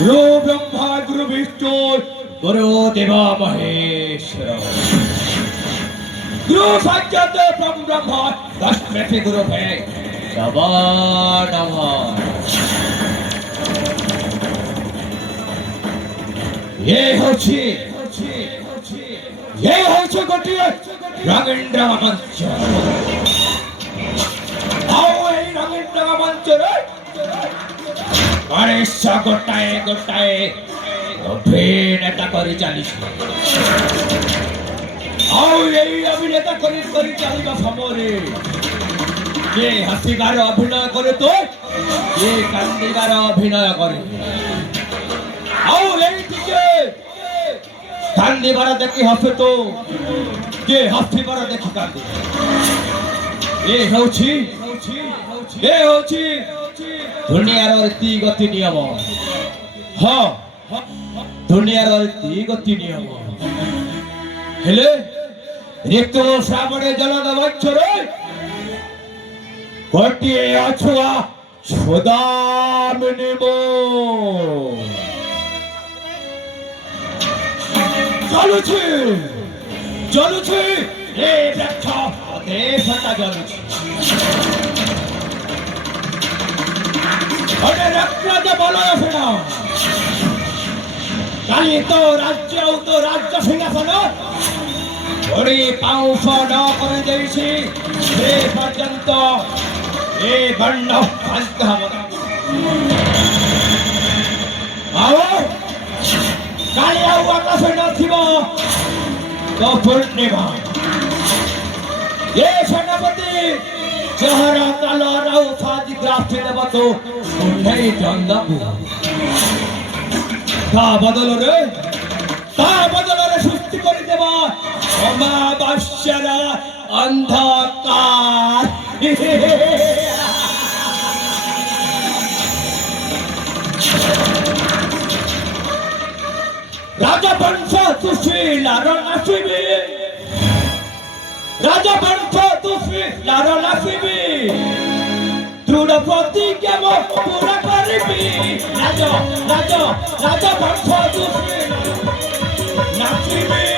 गुरु ब्रह्मा गुरु विष्णु गुरु देवा महेश्वर गुरु साक्षात परम ब्रह्म दशमेश गुरु है नमो नमः। ये होची गोटिए रवींद्र मंच रवींद्र मंच गणेश गोटाए गोटाए अभिनेता करी चलीस अभिनेता करी चलवा समय ये हसिबार अभिनय करे तो ये कांदिबार अभिनय करे कांदिबार देखी हसे तो ये हसिबार देखी कांदे ये होची दुनियार रीति गति नियम हाँ दुनियार रीति गति नियम हेले ऋतु श्रावणे जलद बच्छरे गोटिए अछुआ सुदामिनीमो चलुछि चलुछि ए वृक्ष देशता चलुछि अरे रक्त बलय सेना काली तो राज्य सिंहासन ओरी पाउस न कर देछि से पर्यंत ए बन्न शांत हवन आओ काली आउ आकाश नथिबो तो पूर्णिमा ये सेनापति जहरा कालो राउ साजी ग्राफ देब तो उन्हें चंदबु ता बदल रे सृष्टि करि देब अमावास्यर अंधकार राजा वंश तुफी लारो नासिबी राजा वंश तुफी लारो नासिबी दृढ़ प्रतिज्ञा मो पूरा करिबी राजा वंश तुफी नासिबी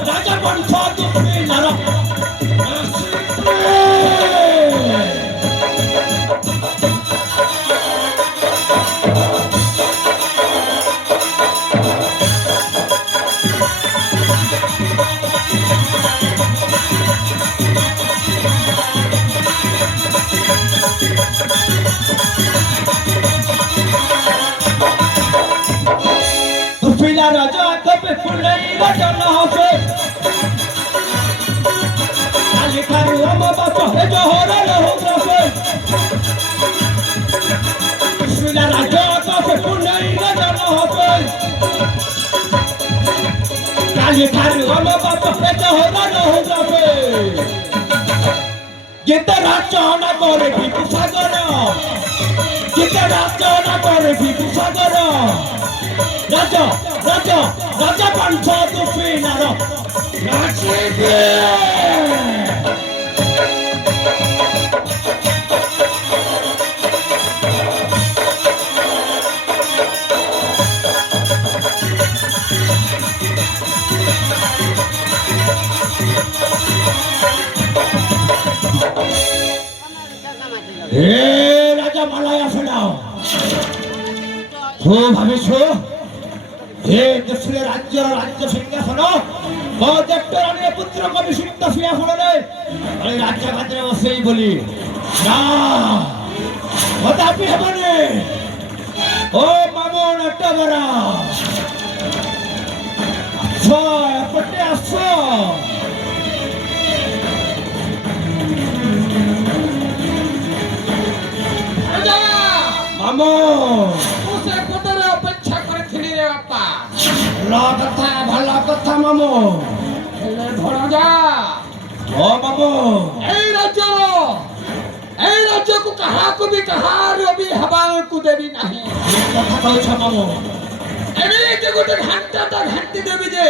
राजा वंश तुफी लारो राजा कभी फुलई बचन होसे काली खारू हम बाप हे जो होरे रहो ग्रसे सुला राजा कभी फुलई बचन होसे काली खारू हम बाप हे जो होरे रहो ग्रसे जिते राजा करे विभू सागर जिते राजा करे विभू सागर राजा वंश तुफी लारो नासिबी राजा मालाया सुनाओ तो भाविছো हे दक्षिण राज्य सिंहासन बजेट পুত্রক অভিষিক্ত শুয়া ফলরে আমি রাজ্যপাত্রে বসেই বলি না কদাপি হবনি। ও মামন এট্টাবরা আস এপটে আস। মামন সে পদরে অপেক্ষা করেছিলি রে বাপ্পা। ভালো কথা মামন। ହେଲେ ଭଣଜା ও মামন এই ରାଜ୍ୟକୁ କାହାକୁ ବି କାହାର ବି ହେବାକୁ ଦେବି ନାହିଁ। কথা কହୁছ মামন। ଏମିତି ଗୋଟେ ଘାଣ୍ଟାଟା ଘାଣ୍ଟି ଦେବି ଯେ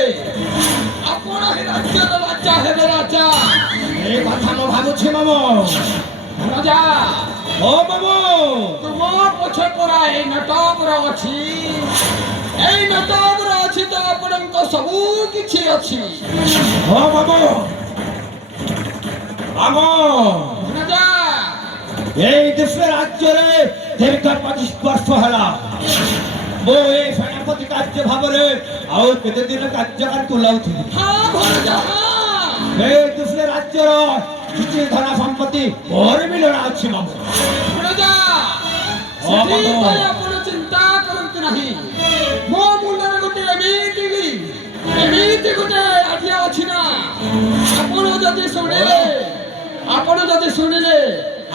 ଆପଣ ଏ ରାଜ୍ୟର ରାଜା ହେବେ ରାଜା। এই কথা ମୁଁ ଭାବୁଛି ମାମନ। ଭଣଜା ও মামন ତୁମ ପଛେ ପରା ଏଇ ନଟବର ଅଛି। ଏଇ ନଟବର ଅଛି ତ ଆପଣଙ୍କ ସବୁ କିଛି ଅଛି। ও মামন মামন ଭଣଜା এই দেশের রাজ্যরে দীর্ঘ 25 বর্ষ ହେଲା ମୁଁ এই সেনাপতি କାର୍ଯ୍ୟ ଭାବରେ ଆଉ କେତେ ଦିନ କାର୍ଯ୍ୟକାରୀ ତୁଲାଉଥିଲି। ହଁ ଭଣଜା ହଁ। এই ଦେଶରେ ରାଜ୍ୟର କିଛି ଧନ ସମ୍ପତ୍ତି ମୋର ବି ଲୋଡ଼ା ଅଛି ମାମୁ। ଭଣଜା ସେଥିପାଇଁ ଆପଣ ଚିନ୍ତା କରନ୍ତୁ ନାହିଁ। ମୋ ମୁଣ୍ଡରେ ଗୋଟେ ଏମିତି ଗୋଟେ ଆଇଡିଆ ଅଛି ନା ଆପଣ ଯଦି ଶୁଣିଲେ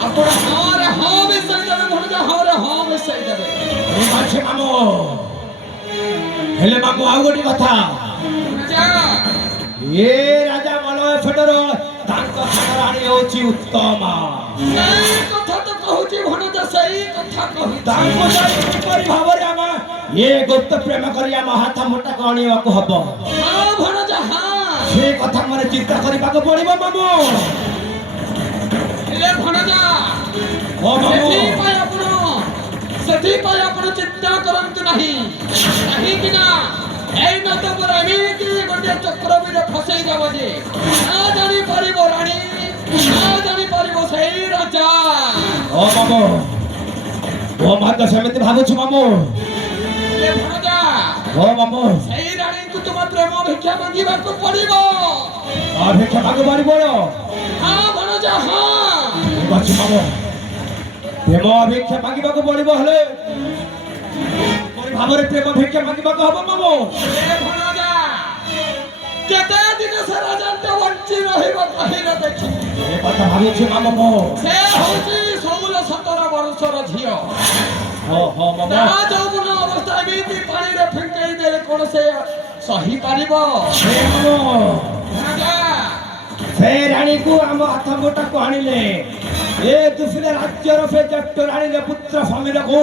ଆପଣ ହଁରେ ହଁ ମିଶାଇଦେବେ। ଭଣଜା ହଁରେ ହଁ ମିଶାଇଦେବେ। ଠିକ ଅଛି ମାମୁ। ହେଲେ ମାମୁ ଆଉ ଗୋଟେ କଥା ଭଣଜା ଏ ରାଜା ମଲୟ ଫେଡର ତାଙ୍କ ସେନାରାଣୀ ହେଉଛି ଉତ୍ତମା। ସେଇ କଥା ତ କହୁଛି ଭଣଜା ସେଇ କଥା କହୁଛି। ତାଙ୍କୁ ଯାଇ କିପରି ଭାବରେ ଆମେ ଏ ଗୁପ୍ତ ପ୍ରେମ କରି ଆମ ହାତ ମୁଠାକୁ ଆଣିବାକୁ ହବ ହଁ ଭଣଜା ହଁ। ସେ କଥା ମୋର ଚିନ୍ତା କରିବାକୁ ପଡିବ ମାମୁ। ହେଲେ ଭଣଜା ଓ ମାମୁ ସେଥିପାଇଁ ଆପଣ ଚିନ୍ତା କରନ୍ତୁ ନାହିଁ। କାହିଁକି ନା ଏଇ ନଟବର ଏମିତି ଗୋଟେ ଚକ୍ରବୀରେ ଫସେଇ ଦେବ ଯେ ନା ଜାଣିପାରିବ ରାଣୀ ନା ଜାଣିପାରିବ ସେଇ ରାଜା। ଓ ମାମୁ ଓ ମଧ୍ୟ ସେମିତି ଭାବୁଛୁ ମାମୁ। ହେଲେ ଭଣଜା ଓ ମାମୁ ସେଇ ରାଣୀଙ୍କୁ ତୁମ ପ୍ରେମ ଭିକ୍ଷା ମାଗିବାକୁ ପଡିବ। ଅଭିକ୍ଷା ମାଗୁ ପଡିବ। ହଁ ଭଣଜା ହଁ। ଠିକ ଅଛି ମାମୁ। ପ୍ରେମ ଅଭିକ୍ଷା ମାଗିବାକୁ ପଡିବ। ହେଲେ କିପରି ଭାବରେ ପ୍ରେମ ଭିକ୍ଷା ମାଗିବାକୁ ହବ ମାମୁ? ହେଲେ ଭଣଜା କେତେ ଦିନ ସେ ରାଜାଟା ବଞ୍ଚି ରହିବ କହିଲ ଦେଖି। ଏ କଥା ଭାବୁଛି ମାମୁ ମୁଁ। ସେ ହଉଛି 16-17 ବର୍ଷର ଝିଅ। ଓହୋ ମାମୁ ତା ଯୌବନ ଅବସ୍ଥା ଏମିତି ପାଣିରେ ଫିଙ୍କେଇ ଦେଲେ କଣ ସେ ସହିପାରିବ? ସେ ମାମୁ ଭଣଜା ସେ ରାଣୀକୁ ଆମ ହାତ ମୁଠାକୁ ଆଣିଲେ ଏ ଦୁଷିରେ ରାଜ୍ୟର ସେ ଜ୍ୟେଷ୍ଠ ରାଣୀର ପୁତ୍ର ସମୀରକୁ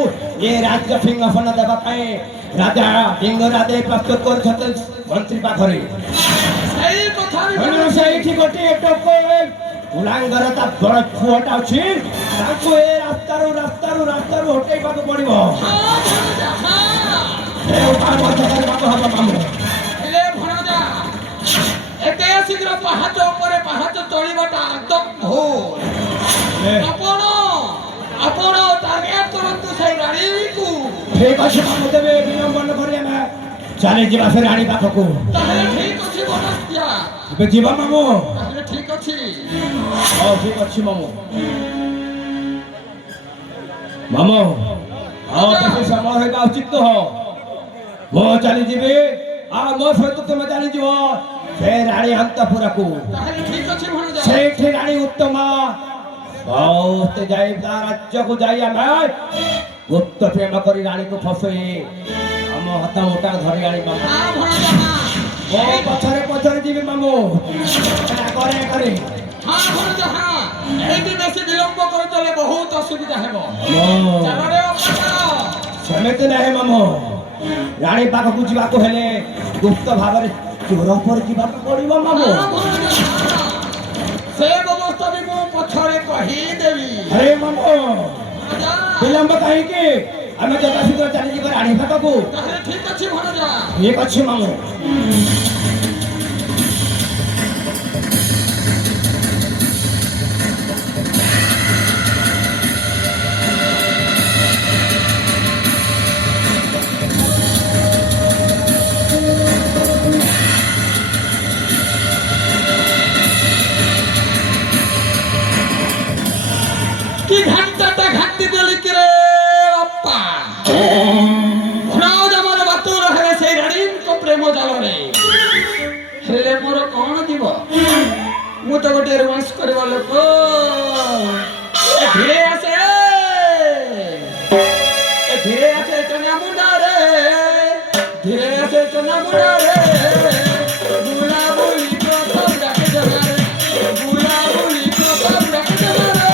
ଏ ରାଜ୍ୟ ସିଂହାସନ ଦେବା ପାଇଁ ରାଜା ଲିଙ୍ଗରାଜ ପ୍ରସ୍ତୁତ କରିଛନ୍ତି ମନ୍ତ୍ରୀ ପାଖରେ। ସେଇ କଥା ବି ତେଣୁ ସେଇଠି ଗୋଟିଏ ଟୋକ ଉଲାଙ୍ଗର ତା ବଡ଼ ପୁଅଟା ଅଛି ତାଙ୍କୁ ଏ ରାସ୍ତାରୁ ହଟେଇବାକୁ ପଡିବ। ହଁ ଭଣଜା ହଁ। ଏ ଉପାୟ ମଧ୍ୟ କରିବାକୁ ହବ ମାମୁ। ହେଲେ ଭଣଜା ଏତେ ଶୀଘ୍ର ପାହାଚ ଉପରେ ପାହାଚ ଚଳିବାଟା ଆଦମ ଭୁଲ। ଆପଣ ଟାର୍ଗେଟ କରନ୍ତୁ ସେଇ ରାଣୀକୁ। ଠିକ ଅଛି ମାମୁ। ତେବେ ବିଳମ୍ବନ କରି ଆମେ ଚାଲିଯିବା ସେ ରାଣୀ ପାଖକୁ। ତାହେଲେ ଠିକ ଅଛି ବନସ୍ତିଆ। ଏବେ ଯିବା ମାମୁ। ତାହେଲେ ଠିକ ଅଛି। ହଉ ଠିକ ଅଛି ମାମୁ। ମାମୁ ଆଉ ବେଶୀ ସମୟ ହେବା ଉଚିତ ନୁହଁ। ମୁଁ ଚାଲିଯିବି ଆଉ ମୋ ସହିତ ତୁମେ ଚାଲିଯିବ ସେ ରାଣୀ ଅନ୍ତପୁରକୁ। ତାହେଲେ ଠିକ ଅଛି ଭଣଜା। ସେଇଠି ରାଣୀ ଉତ୍ତମା ସମସ୍ତେ ଯାଇ ତା ରାଜ୍ୟକୁ ଯାଇ ଆମେ ଗୁପ୍ତ ପ୍ରେମ କରି ରାଣୀକୁ ଫସେଇ ଆମ ହାତ ମୁଠା ଧରି ଆଣି ମାମୁ। ହଁ ଭଣଜା ମୋ ପଛରେ ଯିବି ମାମୁ। କରେ ହଁ ଭଣଜା ହଁ। ଏଇଠି ବେଶୀ ବିଳମ୍ବ କରିଦେଲେ ବହୁତ ଅସୁବିଧା ହେବ। ଚାଲରେ ଅପେକ୍ଷା। ସେମିତି ନାହିଁ ମାମୁ। ରାଣୀ ପାଖକୁ ଯିବାକୁ ହେଲେ ଗୁପ୍ତ ଭାବରେ ଚୋର ପରେ ଯିବାକୁ ପଡିବ ମାମୁ। ହଁ ଭଣଜା ହଁ। ସେ ବ୍ୟବସ୍ଥା ବି ମୁଁ ପଛରେ କହିଦେବି। ଆରେ ମାମୁ ଭଣଜା ବିଳମ୍ବ କାହିଁକି? ଆମେ ଯଥାଶୀଘ୍ର ଚାଲିଯିବା ରାଣୀ ପାଖକୁ। ତାହେଲେ ଠିକ ଅଛି ଭଣଜା। ଠିକ ଅଛି ମାମୁ। ହେଲେ ମୋର କଣ ଯିବ? ମୁଁ ତ ଗୋଟେ ରୋମାନ୍ସ କରିବା ଲୋକ। ଧୀରେ ଆସେ ଧୀରେ ଆସେ ଚନା ମୁଣ୍ଡରେ, ଧୀରେ ଆସେ ଚନା ମୁଣ୍ଡରେ, ବୁଲାବୁଲି ପ୍ରଥମ ଡାକେ ଜମାରେ, ବୁଲାବୁଲି ପ୍ରଥମ ଡାକେ ଜମାରେ।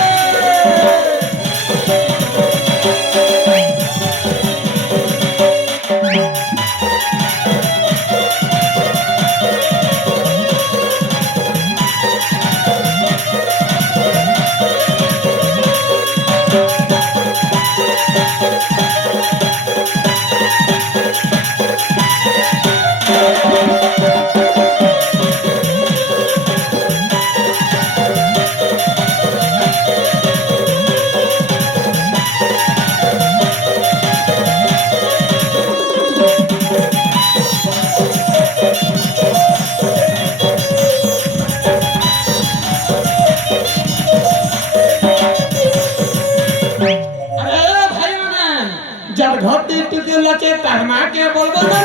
যার ঘর দিয়ে টুকে লাচে তার মাকে বলবো না।